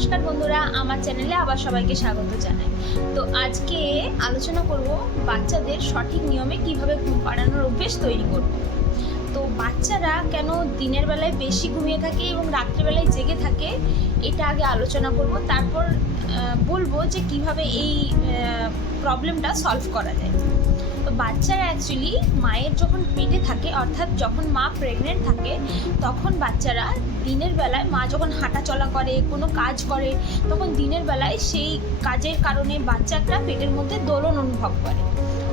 নমস্কার বন্ধুরা, আমার চ্যানেলে আবার সবাইকে স্বাগত জানাই। তো আজকে আলোচনা করব বাচ্চাদের সঠিক নিয়মে কীভাবে ঘুম পাড়ানোর অভ্যেস তৈরি করব তো বাচ্চারা কেন দিনের বেলায় বেশি ঘুমিয়ে থাকে এবং রাত্রিবেলায় জেগে থাকে, এটা আগে আলোচনা করব। তারপর বলব যে কীভাবে এই প্রবলেমটা সলভ করা যায়। তো বাচ্চারা অ্যাকচুয়ালি মায়ের যখন পেটে থাকে, অর্থাৎ যখন মা প্রেগনেন্ট থাকে, তখন বাচ্চারা দিনের বেলায় মা যখন হাঁটা চলা করে, কোনো কাজ করে, তখন দিনের বেলায় সেই কাজের কারণে বাচ্চাটা পেটের মধ্যে দোলন অনুভব করে।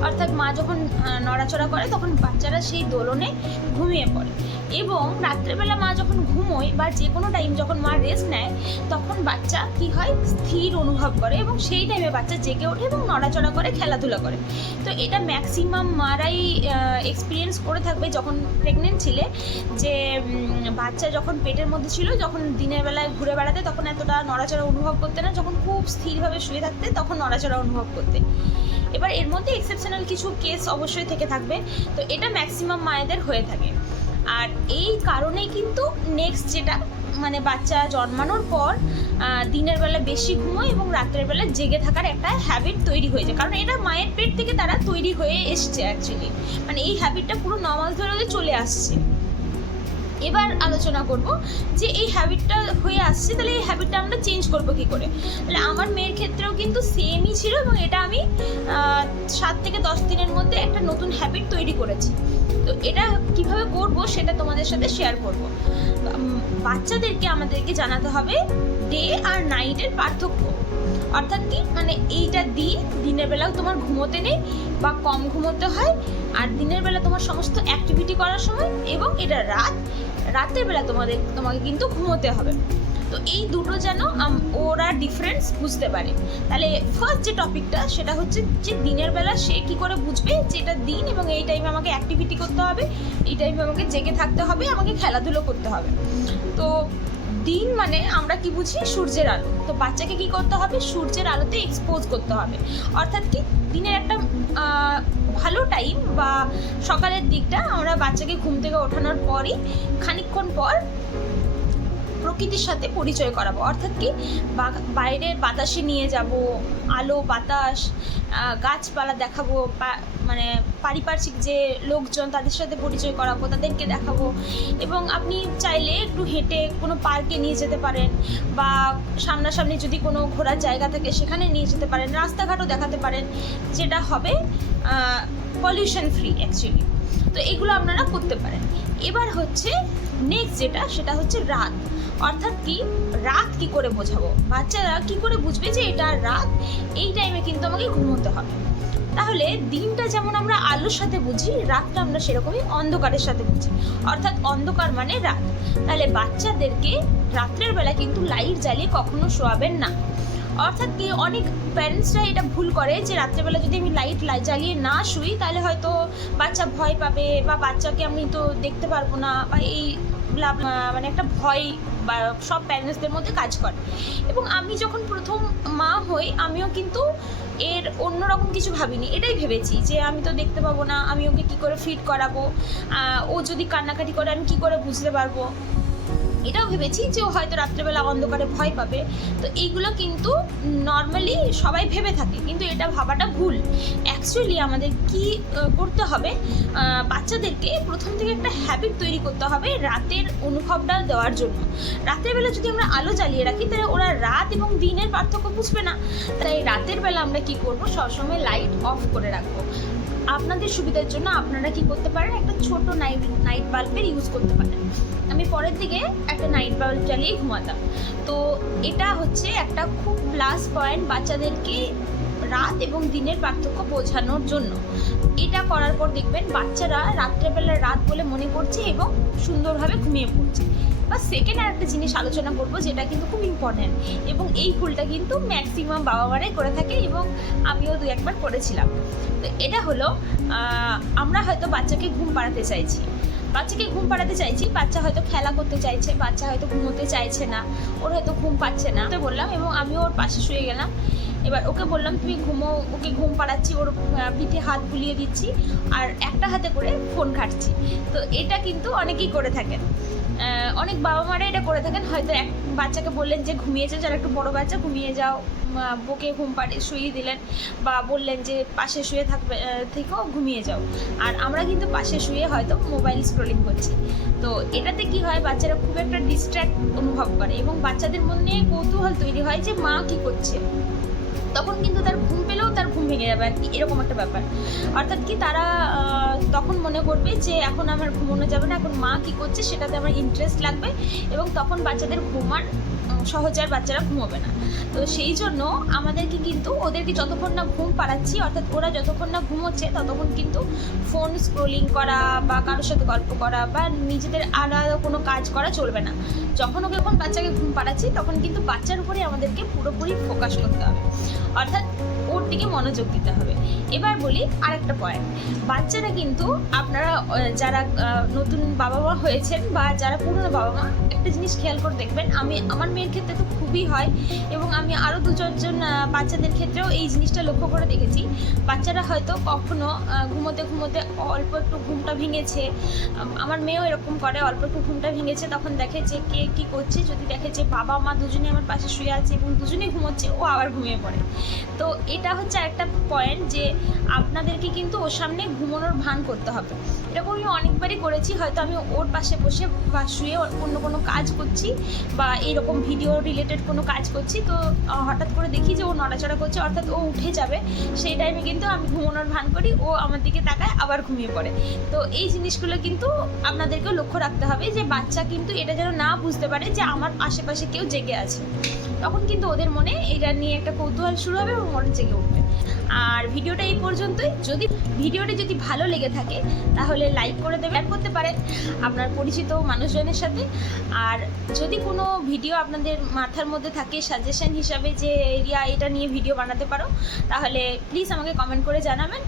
অর্থাৎ মা যখন নড়াচড়া করে, তখন বাচ্চারা সেই দোলনে ঘুমিয়ে পড়ে। এবং রাত্রেবেলা মা যখন ঘুমোয় বা যে কোনো টাইম যখন মা রেস্ট নেয়, তখন বাচ্চা কি হয়? স্থির অনুভব করে এবং সেই টাইমে বাচ্চা জেগে ওঠে এবং নড়াচড়া করে, খেলাধুলা করে। তো এটা ম্যাক্সিমাম মারাই এক্সপিরিয়েন্স করে থাকবে যখন প্রেগনেন্ট ছিলে, যে বাচ্চা যখন পেটের মধ্যে ছিল, যখন দিনের বেলায় ঘুরে বেড়াতে, তখন এতটা নড়াচড়া অনুভব করতে না, যখন খুব স্থিরভাবে শুয়ে থাকতে, তখন নড়াচড়া অনুভব করতে। এবার এর মধ্যে এক্সেপশনাল কিছু কেস অবশ্যই থেকে থাকবে। তো এটা ম্যাক্সিমাম মায়েদের হয়ে থাকে। আর এই কারণেই কিন্তু নেক্সট যেটা মানে বাচ্চা জন্মানোর পর দিনের বেলা বেশি ঘুমোয় এবং রাত্রের বেলা জেগে থাকার একটা হ্যাবিট তৈরি হয়ে যায়। কারণ এটা মায়ের পেট থেকে তারা তৈরি হয়ে এসছে অ্যাকচুয়ালি মানে এই হ্যাবিটটা পুরো ন মাস ধরে চলে আসছে। এবার আলোচনা করব যে এই হ্যাবিটটা হয়ে আসছে, তাহলে এই হ্যাবিটটা আমরা চেঞ্জ করব কি করে? তাহলে আমার মেয়ের ক্ষেত্রেও কিন্তু সেমই ছিল এবং এটা আমি সাত থেকে দশ দিনের মধ্যে একটা নতুন হ্যাবিট তৈরি করেছি। তো এটা কীভাবে করব সেটা তোমাদের সাথে শেয়ার করব। বাচ্চাদেরকে আমাদেরকে জানাতে হবে ডে আর নাইটের পার্থক্য। অর্থাৎ কি? মানে এইটা দিন দিনের বেলাও তোমার ঘুমোতে নেই বা কম ঘুমোতে হয় আর দিনের বেলা তোমার সমস্ত অ্যাক্টিভিটি করার সময় এবং এটা রাত, রাতের বেলা তোমাদের, তোমাকে কিন্তু ঘুমোতে হবে। তো এই দুটো যেন ওরা ডিফারেন্স বুঝতে পারে। তাহলে ফার্স্ট যে টপিকটা, সেটা হচ্ছে যে দিনের বেলা সে কি করে বুঝবে যে এটা দিন এবং এই টাইমে আমাকে অ্যাক্টিভিটি করতে হবে, এই টাইমে আমাকে জেগে থাকতে হবে, আমাকে খেলাধুলো করতে হবে। তো দিন মানে আমরা কি বুঝি? সূর্যের আলো। তো বাচ্চাকে কি করতে হবে? সূর্যের আলোতে এক্সপোজ করতে হবে। অর্থাৎ কি? দিনের একটা ভালো টাইম বা সকালের দিকটা আমরা বাচ্চাকে ঘুম থেকে ওঠানোর পরই, খানিকক্ষণ পর প্রকৃতির সাথে পরিচয় করাবো। অর্থাৎ কি বাইরের বাতাসে নিয়ে যাব, আলো, বাতাস গাছপালা দেখাবো মানে পারিপার্শ্বিক যে লোকজন তাদের সাথে পরিচয় করাবো, তাদেরকে দেখাবো। এবং আপনি চাইলে একটু হেঁটে কোনো পার্কে নিয়ে যেতে পারেন, বা সামনাসামনি যদি কোনো ঘোরার জায়গা থাকে সেখানে নিয়ে যেতে পারেন, রাস্তাঘাটও দেখাতে পারেন, যেটা হবে পলিউশন ফ্রি অ্যাকচুয়ালি তো এগুলো আপনারা করতে পারেন। এবার হচ্ছে নেক্সট যেটা, সেটা হচ্ছে রাত। অর্থাৎ কি? রাত কি করে বোঝাবো? বাচ্চারা কি করে বুঝবে যে এটা রাত? এই টাইমে কিন্তু আমাকে ঘুমোতে হবে। তাহলে দিনটা যেমন আমরা আলোর সাথে বুঝি, রাতটা আমরা সেরকমই অন্ধকারের সাথে বুঝি। অর্থাৎ অন্ধকার মানে রাত। তাহলে বাচ্চাদেরকে রাত্রের বেলা কিন্তু লাইট জ্বালিয়ে কখনো শোয়াবেন না। অর্থাৎ কি অনেক প্যারেন্টসরা এটা ভুল করে যে রাত্রেবেলা যদি আমি লাইট লাই জ্বালিয়ে না শুই, তাহলে হয়তো বাচ্চা ভয় পাবে বা বাচ্চাকে আমি তো দেখতে পারব না বা এই মানে একটা ভয় সব প্যারেন্টসদের মধ্যে কাজ করে। এবং আমি যখন প্রথম মা হই, আমিও কিন্তু এর অন্যরকম কিছু ভাবিনি। এটাই ভেবেছি যে আমি তো দেখতে পাবো না, আমি ওকে কী করে ফিট করাবো ও যদি কান্নাকাটি করে, আমি কী করে বুঝতে পারব? এটাও ভেবেছি যে ও হয়তো রাত্রেবেলা অন্ধকারে ভয় পাবে। তো এইগুলো কিন্তু নর্মালি সবাই ভেবে থাকে, কিন্তু এটা ভাবাটা ভুল। অ্যাকচুয়ালি আমাদের কি করতে হবে? বাচ্চাদেরকে প্রথম থেকে একটা হ্যাবিট তৈরি করতে হবে রাতের অনুভবটা দেওয়ার জন্য। রাতের যদি আমরা আলো জ্বালিয়ে রাখি, তাহলে ওরা রাত এবং দিনের পার্থক্য বুঝবে না। তাই রাতের বেলা আমরা কি করব? সবসময় লাইট অফ করে রাখব। আপনাদের সুবিধার জন্য আপনারা কি করতে পারেন? একটা ছোট নাইট নাইট বাল্বের ইউজ করতে পারেন। আমি পরের দিকে একটা নাইট বাল্ব জ্বালিয়ে ঘুমাতাম। তো এটা হচ্ছে একটা খুব প্লাস পয়েন্ট বাচ্চাদেরকে রাত এবং দিনের পার্থক্য বোঝানোর জন্য। এটা করার পর দেখবেন বাচ্চারা রাত্রেবেলা রাত বলে মনে করছে এবং সুন্দরভাবে ঘুমিয়ে পড়ছে। বা সেকেন্ড আর একটা জিনিস আলোচনা করব যেটা কিন্তু খুব ইম্পর্ট্যান্ট এবং এই ভুলটা কিন্তু ম্যাক্সিমাম বাবা মারাই করে থাকে এবং আমিও দু একবার করেছিলাম। তো এটা হলো আমরা হয়তো বাচ্চাকে ঘুম পাড়াতে চাইছি। বাচ্চাকে ঘুম পাড়াতে চাইছি, বাচ্চা হয়তো খেলা করতে চাইছে, বাচ্চা হয়তো ঘুমোতে চাইছে না, ওর হয়তো ঘুম পাচ্ছে না। তো বললাম, এবং আমিও ওর পাশে শুয়ে গেলাম। এবার ওকে বললাম, তুমি ঘুমো, ওকে ঘুম পাড়াচ্ছি, ওর পিঠে হাত বুলিয়ে দিচ্ছি, আর একটা হাতে করে ফোন ঘাটছি। তো এটা কিন্তু অনেকেই করে থাকেন। অনেক বাবা মারা এটা করে থাকেন। হয়তো এক বাচ্চাকে বললেন যে ঘুমিয়ে যাও যারা একটু বড় বাচ্চা, ঘুমিয়ে যাও। বুকে ঘুম পাড়িয়ে শুয়ে দিলেন বা বললেন যে, পাশে শুয়ে থাকবে থেকেও ঘুমিয়ে যাও। আর আমরা কিন্তু পাশে শুয়ে হয়তো মোবাইল স্ক্রোলিং করছি। তো এটাতে কি হয়, বাচ্চারা খুব একটা ডিস্ট্র্যাক্ট অনুভব করে এবং বাচ্চাদের মনে কৌতূহল তৈরি হয় যে, মা কি করছে। তখন কিন্তু তার ঘুম পেলেও তার ঘুম ভেঙে যাবে আর কি, এরকম একটা ব্যাপার। অর্থাৎ কি তারা তখন মনে করবে যে এখন আমার ঘুমানো যাবে না, এখন মা কি করছে সেটাতে আমার ইন্টারেস্ট লাগবে এবং তখন বাচ্চাদের ঘুমার সহজে আর বাচ্চারা ঘুমোবে না। তো সেই জন্য আমাদেরকে কিন্তু ওদেরকে যতক্ষণ না ঘুম পাড়াচ্ছি, অর্থাৎ ওরা যতক্ষণ না ঘুমোচ্ছে ততক্ষণ কিন্তু ফোন স্ক্রোলিং করা বা কারোর সাথে গল্প করা বা নিজেদের আলাদা কোনো কাজ করা চলবে না। যখন ওকে যখন বাচ্চাকে ঘুম পাড়াচ্ছি, তখন কিন্তু বাচ্চার উপরে আমাদেরকে পুরোপুরি ফোকাস করতে হবে। অর্থাৎ ওর দিকে মনোযোগ দিতে হবে। এবার বলি আরেকটা পয়েন্ট বাচ্চারা কিন্তু আপনারা যারা নতুন বাবা মা হয়েছেন বা যারা পুরনো বাবা মা একটা জিনিস খেয়াল করে দেখবেন, আমি, আমার মেয়ের ক্ষেত্রে তো খুবই হয় এবং আমি আরও দু চারজন বাচ্চাদের ক্ষেত্রেও এই জিনিসটা লক্ষ্য করে দেখেছি। বাচ্চারা হয়তো কখনো ঘুমোতে ঘুমোতে অল্প একটু ঘুমটা ভেঙেছে আমার মেয়েও এরকম করে, অল্প একটু ঘুমটা ভেঙেছে, তখন দেখে যে কে কী করছে, যদি দেখে যে বাবা মা দুজনেই আমার পাশে শুয়ে আছে এবং দুজনেই ঘুমোচ্ছে, ও আবার ঘুমিয়ে পড়ে। তো এটা হচ্ছে একটা পয়েন্ট যে আপনাদেরকে কিন্তু ওর সামনে ঘুমানোর ভান করতে হবে। এরকম আমি অনেকবারই করেছি, হয়তো আমি ওর পাশে বসে বা শুয়ে অন্য কোনো কাজ করছি বা এইরকম ভিডিও রিলেটেড কোনো কাজ করছি, তো হঠাৎ করে দেখি যে ও নড়াচড়া করছে, অর্থাৎ ও উঠে যাবে, সেই টাইমে কিন্তু আমি ঘুমানোর ভান করি, ও আমার দিকে তাকায়, আবার ঘুমিয়ে পড়ে। তো এই জিনিসগুলো কিন্তু আপনাদেরকেও লক্ষ্য রাখতে হবে যে বাচ্চা কিন্তু এটা যেন না বুঝতে পারে যে আমার আশেপাশে কেউ জেগে আছে। তখন কিন্তু ওদের মনে এটা নিয়ে একটা কৌতূহল শুরু হবে এবং মনে জেগে উঠবে। আর ভিডিওটা এই পর্যন্তই। যদি ভিডিওটি যদি ভালো লেগে থাকে, তাহলে লাইক করে দেবেন করতে পারেন আপনার পরিচিত মানুষজনের সাথে। আর যদি কোনো ভিডিও আপনাদের মাথার মধ্যে থাকে সাজেশন হিসাবে যে এরিয়া এটা নিয়ে ভিডিও বানাতে পারো, তাহলে প্লিজ আমাকে কমেন্ট করে জানাবেন।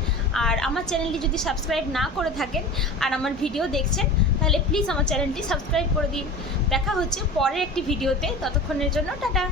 আর আমার চ্যানেলটি যদি সাবস্ক্রাইব না করে থাকেন আর আমার ভিডিও দেখছেন, তাহলে প্লিজ আমার চ্যানেলটি সাবস্ক্রাইব করে দিন। দেখা হচ্ছে পরের একটি ভিডিওতে। ততক্ষণের জন্য টাটা।